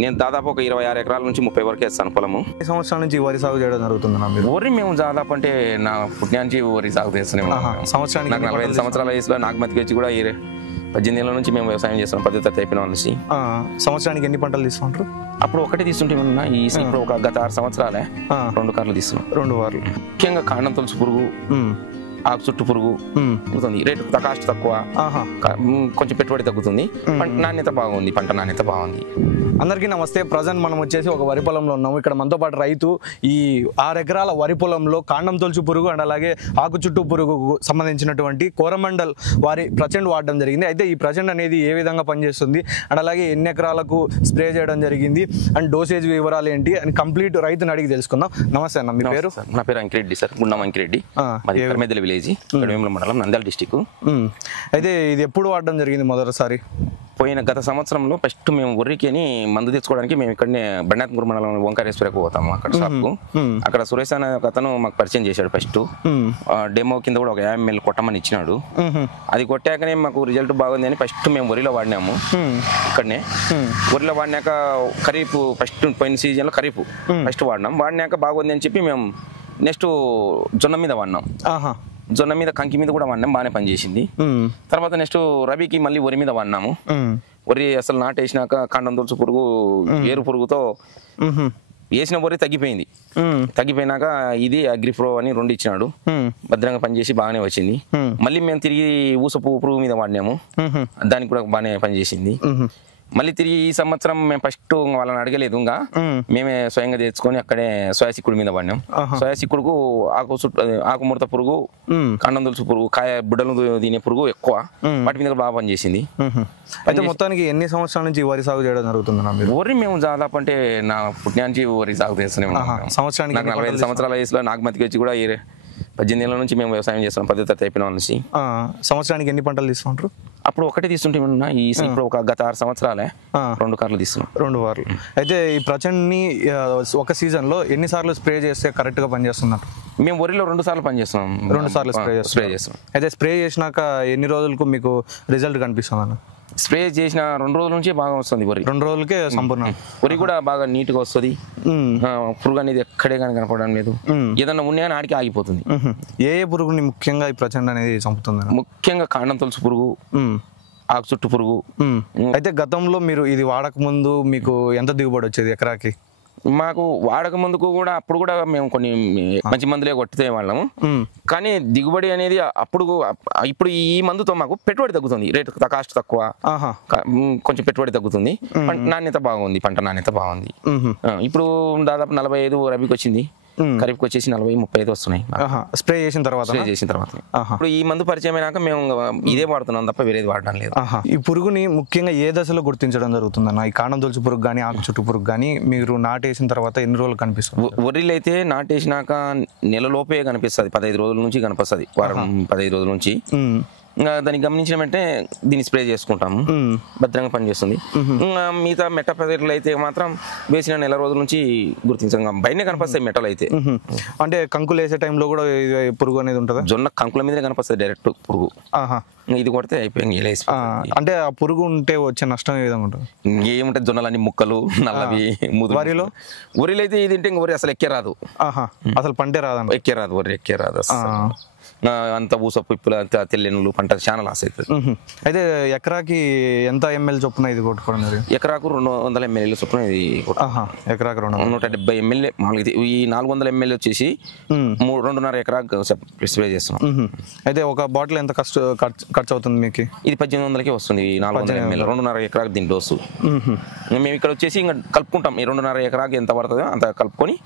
నేను దాదాపు ఒక 26 ఎకరాల నుంచి 30 వరకు వేస్తాను పొలము. ఈ సంవత్సరాల నుంచి వరి సాగు చేయడం జరుగుతుందా మీరు? వరి మేము దాదాపు అంటే నా పుట్టినానికి వరి సాగు చేస్తున్నాము. సంవత్సరానికి నాకు 45 సంవత్సరాల వయసులో నాగమతికి వచ్చి కూడా 18 ఏళ్ళ నుంచి మేము వ్యవసాయం చేస్తున్నాం. 10 తరగతి అయిపోయిన నుంచి. సంవత్సరానికి ఎన్ని పంటలు తీసుకుంటారు? అప్పుడు ఒకటి తీసుకుంటే ఇప్పుడు ఒక గత 6 సంవత్సరాలే 2 కార్లు తీసుకున్నాం. 2 వార్లు. ముఖ్యంగా కాండం తొలుచు పురుగు, ఆకు చుట్టు పురుగు తగ్గుతుంది. రేటు కాస్ట్ తక్కువ, కొంచెం పెట్టుబడి తగ్గుతుంది, నాణ్యత బాగుంది, పంట నాణ్యత బాగుంది. అందరికీ నమస్తే. ప్రజెంట్ మనం వచ్చేసి ఒక వరి పొలంలో ఉన్నాము. ఇక్కడ మనతో పాటు రైతు ఈ 6 ఎకరాల వరి పొలంలో కాండం తొలుచు పురుగు అండ్ అలాగే ఆకు చుట్టు పురుగుకు సంబంధించినటువంటి కోరమండల్ వారి ప్రచండ్ వాడడం జరిగింది. అయితే ఈ ప్రచండ్ అనేది ఏ విధంగా పనిచేస్తుంది అండ్ అలాగే ఎన్ని ఎకరాలకు స్ప్రే చేయడం జరిగింది అండ్ డోసేజ్ వివరాలు ఏంటి అని కంప్లీట్ రైతుని అడిగి తెలుసుకుందాం. నమస్తే అన్న, మీ పేరు? నా పేరు అంకిరెడ్డి సార్, గుండం అంకిరెడ్డి, మెదలి విలేజ్, గడివేముల మండలం, నంద్యాల డిస్టిక్. అయితే ఇది ఎప్పుడు వాడడం జరిగింది మొదటిసారి? పోయిన గత సంవత్సరంలో ఫస్ట్ మేము వరికి అని మందు తెచ్చుకోవడానికి మేము ఇక్కడనే బండాత్మూరు మండలం ఓంకారేశ్వరకు పోతాము. అక్కడ షాప్కు అక్కడ సురేష్ అనే అతను మాకు పరిచయం చేశాడు. ఫస్ట్ డెమో కింద కూడా ఒక 50 ml కొట్టమని ఇచ్చినాడు. అది కొట్టాకనే మాకు రిజల్ట్ బాగుంది అని ఫస్ట్ మేము వరిలో వాడినాము. ఇక్కడనే వరిలో వాడినాక ఖరీఫ్ ఫస్ట్ పోయిన సీజన్లో ఖరీఫ్ ఫస్ట్ వాడినాక బాగుంది అని చెప్పి మేము నెక్స్ట్ జొన్న మీద వాడినాం. జొన్న మీద, కంకి మీద కూడా వాడినాం, బాగానే పనిచేసింది. తర్వాత నెక్స్ట్ రబీకి మళ్ళీ వరి మీద వాడినాము. వరి అసలు నాటేసినాక కాండం తొలుచు పురుగు, ఏరు పురుగుతో వేసిన వరి తగ్గిపోయింది. తగ్గిపోయినాక ఇది అగ్రిప్రో అని 2 ఇచ్చినాడు. భద్రంగా పనిచేసి బాగానే వచ్చింది. మళ్ళీ మేము తిరిగి ఊస పురుగు మీద వాడినాము, దానికి కూడా బాగానే పనిచేసింది. మళ్ళీ తిరిగి ఈ సంవత్సరం మేము ఫస్ట్ వాళ్ళని అడగలేదు, ఇంకా మేమే స్వయంగా తెచ్చుకొని అక్కడే సోయా సిక్కుడు మీద పడినాం. సోయా సిక్కుడుకు ఆకు ముడత పురుగు, కాండం తొలుచు పురుగు, కాయ బుడ్డలు తినే పురుగు ఎక్కువ, వాటి మీద బాగా పనిచేసింది. అయితే మొత్తానికి ఎన్ని సంవత్సరాల నుంచి వరి సాగు చేయడం జరుగుతుంది? వరి మేము దాదాపు అంటే నా పుట్టినానికి వరి సాగు చేస్తున్నాము. సంవత్సరానికి నాకు 45 సంవత్సరాల వయసులో నాగమతికి వచ్చి కూడా 18 ఏళ్ళ నుంచి మేము వ్యవసాయం చేస్తున్నాం. 10 తరగతి అయిపోయిన నుంచి. సంవత్సరానికి ఎన్ని పంటలు తీసుకుంటారు? అప్పుడు ఒకటి తీసుకుంటే ఇప్పుడు ఒక గత 6 సంవత్సరాలే 2 కార్లు తీసుకున్నాం. 2 వార్లు. అయితే ఈ ప్రచండ్ని ఒక సీజన్ లో ఎన్నిసార్లు స్ప్రే చేస్తే కరెక్ట్ గా పనిచేస్తున్నారు? మేము వరిలో 2 సార్లు పనిచేస్తున్నాం. 2 సార్లు స్ప్రే చేస్తాం. అయితే స్ప్రే చేసినాక ఎన్ని రోజులకు మీకు రిజల్ట్ కనిపిస్తుంది అన్న? స్ప్రే చేసిన 2 రోజుల నుంచి బాగా వస్తుంది వరి. 2 రోజులకే సంపూర్ణ వరి కూడా బాగా నీట్ గా వస్తుంది. పురుగు అనేది ఎక్కడే కానీ కనపడడం లేదు. ఏదన్నా ఉన్నా కానీ ఆడికి ఆగిపోతుంది. ఏ పురుగుని ముఖ్యంగా ఈ ప్రచండ్ అనేది చంపుతుంది? ముఖ్యంగా కాండం తొలుచు పురుగు, ఆకు చుట్టు పురుగు. అయితే గతంలో మీరు ఇది వాడక ముందు మీకు ఎంత దిగుబడి వచ్చేది ఎకరాకి? మాకు వాడక ముందుకు కూడా అప్పుడు కూడా మేము కొన్ని మంచి మందులే కొట్టే వాళ్ళము, కానీ దిగుబడి అనేది ఇప్పుడు ఈ మందుతో మాకు పెట్టుబడి తగ్గుతుంది. రేటు కాస్ట్ తక్కువ, కొంచెం పెట్టుబడి తగ్గుతుంది, నాణ్యత బాగుంది, పంట నాణ్యత బాగుంది. ఇప్పుడు దాదాపు 45 రబీకి వచ్చింది, ఖరీఫ్కి వచ్చేసి 40-35 వస్తున్నాయి స్ప్రే చేసిన తర్వాత. ఇప్పుడు ఈ మందు పరిచయం అయినాక మేము ఇదే వాడుతున్నాం తప్ప వేరేది వాడడం లేదు. ఈ పురుగుని ముఖ్యంగా ఏ దశలో గుర్తించడం జరుగుతుందన్న? ఈ కాండం తొలుచు పురుగు కానీ ఆకు చుట్టు పురుగు కానీ మీరు నాటేసిన తర్వాత ఎన్ని రోజులు కనిపిస్తుంది? వరిలో అయితే నాటేసినాక నెలలోపే కనిపిస్తుంది, 15 రోజుల నుంచి కనిపిస్తుంది, వారం 15 రోజుల నుంచి. ఇంకా దాన్ని గమనించినామంటే దీన్ని స్ప్రే చేసుకుంటాము, భద్రంగా పనిచేస్తుంది. మిగతా మెట్ట ప్రజలు అయితే మాత్రం వేసిన నెల రోజుల నుంచి గుర్తించాం, బయటనే కనిపిస్తాయి మెట్టలు అయితే. అంటే కంకులు వేసే టైంలో కూడా పురుగు అనేది ఉంటుంది? జొన్న కంకుల మీదనే కనిపిస్తుంది డైరెక్ట్ పురుగు. ఇది కొడితే అయిపోయింది. అంటే ఆ పురుగు ఉంటే వచ్చే నష్టం ఏ విధంగా ఉంటుంది? ఏముంటుంది, జొన్నలన్నీ ముక్కలు నల్లవి. వరిలో అయితే ఇది తింటే వరి అసలు ఎక్కే రాదు, అసలు పంటే రాదు, ఎక్కే రాదు, వరి ఎక్కే రాదు. అంత ఊస పిప్పులు, అంత తెల్లెనులు, పంట చాలా లాస్ అవుతుంది. అయితే ఎకరాకి ఎంత ml చొప్పున ఇది కొట్టుకోవడం? ఎకరాకు 200 ml చొప్పున ఇది ఎకరాకు 170 ml. ఈ 400 ml వచ్చేసి 2.5 ఎకరాకు స్ప్రే చేస్తున్నాం. అయితే ఒక బాటిల్ ఎంత ఖర్చు అవుతుంది మీకు? ఇది 1800కే వస్తుంది. 400 ml 2.5 ఎకరాకు దీని డోసు. మేము ఇక్కడ వచ్చేసి ఇంకా కలుపుకుంటాం. ఈ 2.5 ఎకరాకి ఎంత పడుతుందో అంత కలుపుకొని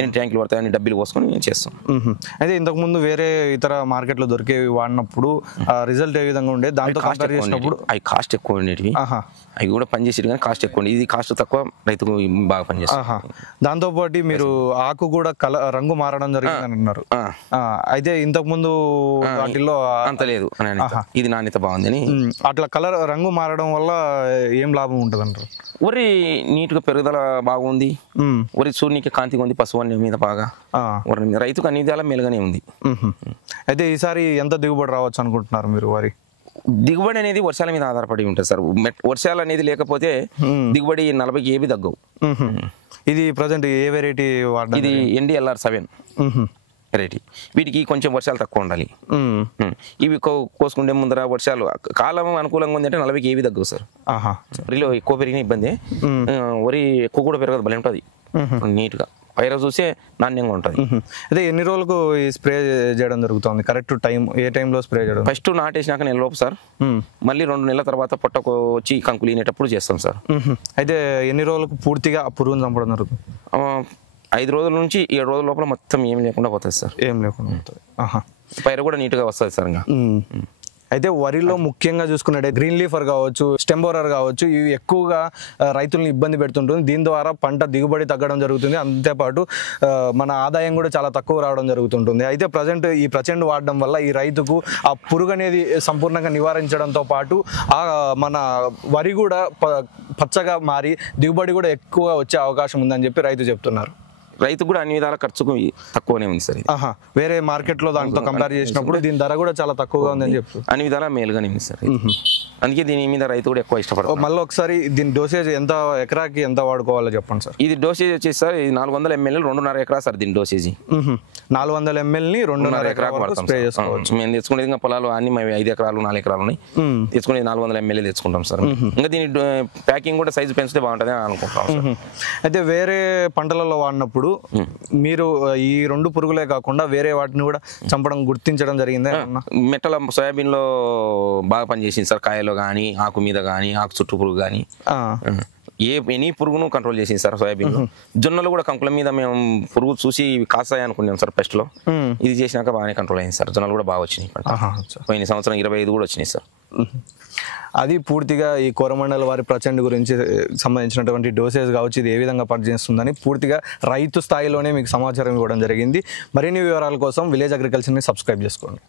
ఎన్ని ట్యాంకులు పడతాయి అన్ని డబ్బులు పోసుకొని చేస్తాం. అయితే ఇంతకుముందు వేరే ఇతర మార్కెట్ లో దొరికేవి వాడినప్పుడు రిజల్ట్ ఏ విధంగా ఉండే? దాంతో కంపేర్ చేసినప్పుడు అవి కాస్ట్ ఎక్కువ ఉండేవి, అవి కూడా పనిచేసేది కానీ కాస్ట్ ఎక్కువ ఉండేది. ఇది కాస్ట్ తక్కువ, రైతుకు బాగా పనిచేస్తుంది. దాంతో పాటు మీరు ఆకు కూడా రంగు మారడం జరిగిందని అన్నారు. అయితే ఇంతకు ముందు వాటిల్లో అంత లేదు, ఇది నాణ్యత బాగుందని. అట్లా రంగు మారడం వల్ల ఏం లాభం ఉంటుంది అంటారు? వరి నీట్ గా పెరుగుదల బాగుంది, వరి సూర్యునికి కాంతిగా ఉంది, పశువు మీద బాగా రైతుకు అన్ని విధాలా మేలుగానే ఉంది. అయితే ఈసారి ఎంత దిగుబడి రావచ్చు అనుకుంటున్నారు మీరు? వరి దిగుబడి అనేది వర్షాల మీద ఆధారపడి ఉంటుంది సార్. వర్షాలు అనేది లేకపోతే దిగుబడి 40కి ఏవి తగ్గవు. ఇది ప్రజెంట్ ఏ వెరైటీ వాడడం? ఇది NDLR7 వెరైటీ. వీటికి కొంచెం వర్షాలు తక్కువ ఉండాలి. ఇవి కోసుకుంటే ముందర వర్షాలు కాలం అనుకూలంగా ఉంది అంటే 40కి ఏవి తగ్గవు సార్. వరిలో ఎక్కువ పెరిగిన ఇబ్బంది, వరి ఎక్కువ కూడా పెరగదు, భలే ఉంటుంది నీట్గా. పైర చూసే నాణ్యంగా ఉంటుంది. అదే ఎన్ని రోజులకు ఈ స్ప్రే చేయడం జరుగుతుంది? కరెక్ట్ టైం ఏ టైంలో స్ప్రే చేయడం? ఫస్ట్ నాటేసినాక నెల లోపు సార్, మళ్ళీ 2 నెలల తర్వాత పొట్టకు వచ్చి కంకులు ఈనేటప్పుడు చేస్తాం సార్. అయితే ఎన్ని రోజులకు పూర్తిగా ఆ పురుగును చంపడం జరుగుతుంది? 5 రోజుల నుంచి 7 రోజుల లోపల మొత్తం ఏం లేకుండా పోతుంది సార్. ఏం లేకుండా పోతుంది. పైర కూడా నీట్గా వస్తుంది సార్. ఇంకా అయితే వరిలో ముఖ్యంగా చూసుకున్నట్టే గ్రీన్ లీఫర్ కావచ్చు, స్టెమ్ బోరర్ కావచ్చు, ఇవి ఎక్కువగా రైతులను ఇబ్బంది పెడుతుంటుంది. దీని ద్వారా పంట దిగుబడి తగ్గడం జరుగుతుంది. అంతేపాటు మన ఆదాయం కూడా చాలా తక్కువ రావడం జరుగుతుంటుంది. అయితే ప్రజెంట్ ఈ ప్రచండ్ వాడడం వల్ల ఈ రైతుకు ఆ పురుగు అనేది సంపూర్ణంగా నివారించడంతో పాటు మన వరి కూడా పచ్చగా మారి దిగుబడి కూడా ఎక్కువ వచ్చే అవకాశం ఉందని చెప్పి రైతు చెప్తున్నారు. రైతు కూడా అన్ని విధాల ఖర్చుకు తక్కువనే ఉంది సార్. వేరే మార్కెట్ లో దాంతో కంపేర్ చేసినప్పుడు దీని ధర కూడా చాలా తక్కువగా ఉందని చెప్పి అన్ని విధాలా మేలుగానే ఉంది సార్. అందుకే దీని మీద రైతు కూడా ఎక్కువ ఇష్టపడతారు. మళ్ళీ ఒకసారి దీని డోసేజ్ ఎంత, ఎకరాకి ఎంత వాడుకోవాలో చెప్పండి సార్. ఇది డోసేజ్ వచ్చేసి సార్, ఇది 400 ml 2.5 ఎకరా సార్. దీని డోసేజీ 400 ml ని 2.5 ఎకరాకు స్ప్రే చేసుకోవచ్చు. మేము తెచ్చుకునేది ఇంకా పొలాలు అన్ని 5 ఎకరాలు 4 ఎకరాలు ఉన్నాయి. తెచ్చుకునేది 400 ml తెచ్చుకుంటాం సార్. ఇంకా దీని ప్యాకింగ్ కూడా సైజు పెంచితే బాగుంటుంది అని అనుకుంటాం. అయితే వేరే పంటలలో వాడినప్పుడు మీరు ఈ 2 పురుగులే కాకుండా వేరే వాటిని కూడా చంపడం గుర్తించడం జరిగిందా? మెట్టల సోయాబీన్ లో బాగా పనిచేసింది సార్. కాయలో కానీ, ఆకు మీద కానీ, ఆకు చుట్టూ పురుగు కానీ, ఎనీ పురుగును కంట్రోల్ చేసింది సార్ సోయాబీన్. జొన్నలు కూడా కంకుల మీద మేము పురుగు చూసి కాస్తాయి అనుకున్నాం సార్ ఫస్ట్ లో. ఇది చేసినాక బాగానే కంట్రోల్ అయింది సార్. జొన్నలు కూడా బాగా వచ్చినాయి. పోయిన సంవత్సరం 25 కూడా వచ్చినాయి సార్. అది పూర్తిగా ఈ కోరమండల్ వారి ప్రచండ్ గురించి సంబంధించినటువంటి డోసేజ్ కావచ్చు, ఇది ఏ విధంగా పనిచేస్తుందని పూర్తిగా రైతు స్థాయిలోనే మీకు సమాచారం ఇవ్వడం జరిగింది. మరిన్ని వివరాల కోసం విలేజ్ అగ్రికల్చర్ని సబ్స్క్రైబ్ చేసుకోండి.